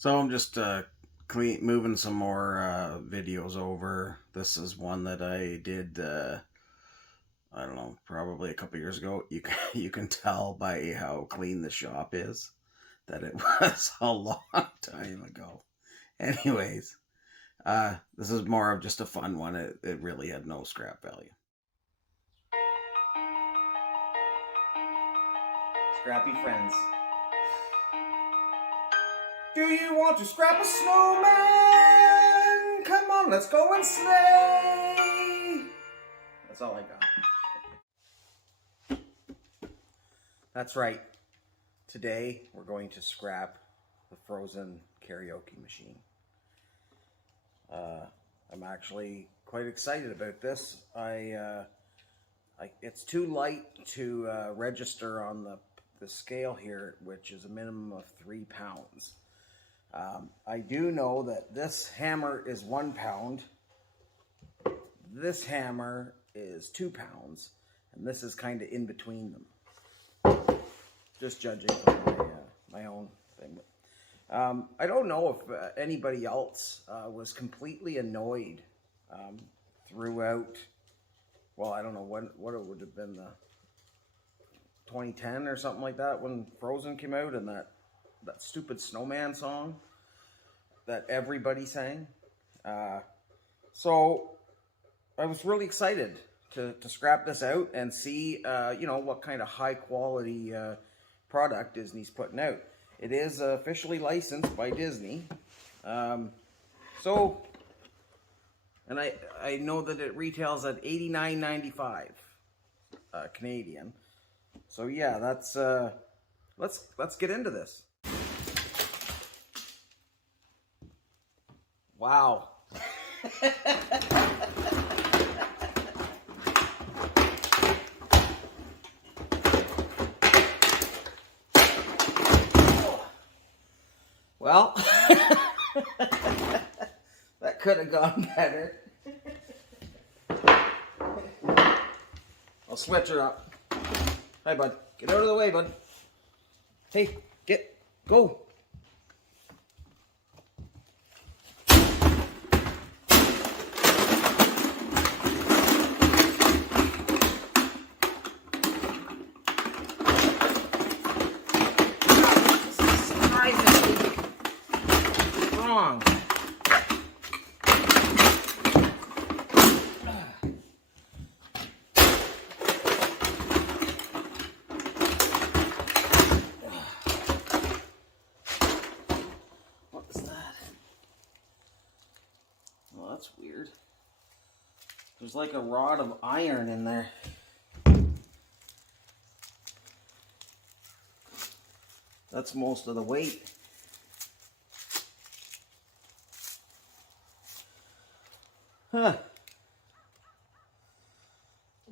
So I'm just moving some more videos over. This is one that I did. I don't know, probably a couple years ago. You can tell by how clean the shop is that it was a long time ago. Anyways, this is more of just a fun one. It really had no scrap value. Scrappy friends. Do you want to scrap a snowman? Come on, let's go and slay. That's all I got. That's right. Today we're going to scrap the frozen karaoke machine. I'm actually quite excited about this. It's too light to register on the scale here, which is a minimum of 3 pounds. I do know that this hammer is 1 pound, this hammer is 2 pounds, and this is kind of in between them. Just judging from my own thing. I don't know if anybody else was completely annoyed throughout, well, I don't know what it would have been, the 2010 or something like that, when Frozen came out, and that stupid snowman song that everybody sang. So I was really excited to scrap this out and see what kind of high quality product Disney's putting out. It is officially licensed by Disney. And I know that it retails at $89.95 Canadian. So yeah, that's let's get into this. Wow. Well, that could have gone better. I'll switch her up. Hi, bud. Get out of the way, bud. Hey, go. Surprisingly strong. That's weird. There's like a rod of iron in there. That's most of the weight. Huh.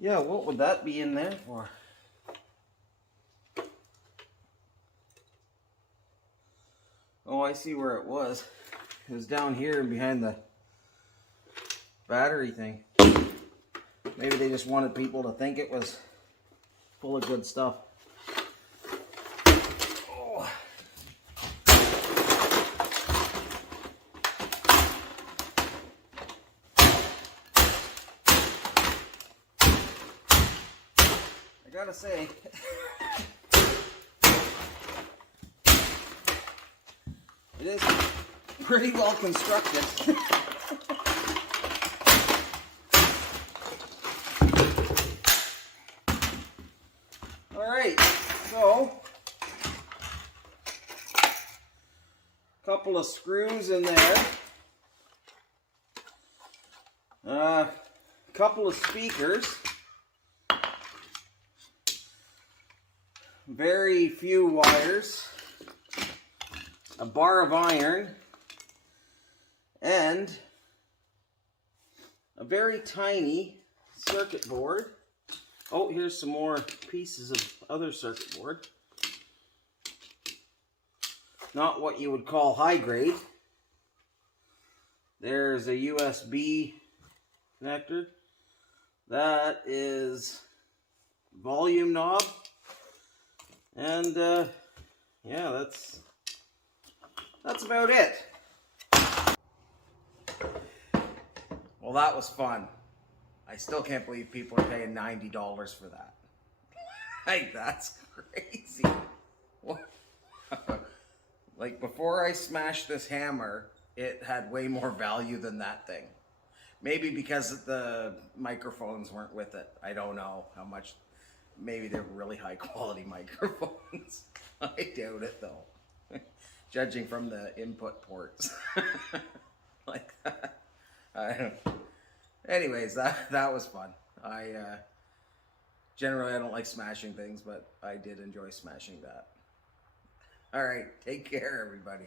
Yeah, what would that be in there for? Oh, I see where it was. It was down here behind the battery thing. Maybe they just wanted people to think it was full of good stuff. Oh. I gotta say, it is pretty well constructed. Alright, so a couple of screws in there, a couple of speakers, very few wires, a bar of iron, and a very tiny circuit board. Oh, here's some more pieces of other circuit board. Not what you would call high grade. There's a USB connector. That is volume knob. And yeah, that's that's about it. Well, that was fun. I still can't believe people are paying $90 for that. Like, that's crazy. What? Like, before I smashed this hammer, it had way more value than that thing. Maybe because the microphones weren't with it. I don't know how much. Maybe they're really high quality microphones. I doubt it though. Judging from the input ports. Like that. I don't. Anyways, that was fun. Generally I don't like smashing things, but I did enjoy smashing that. All right, take care, everybody.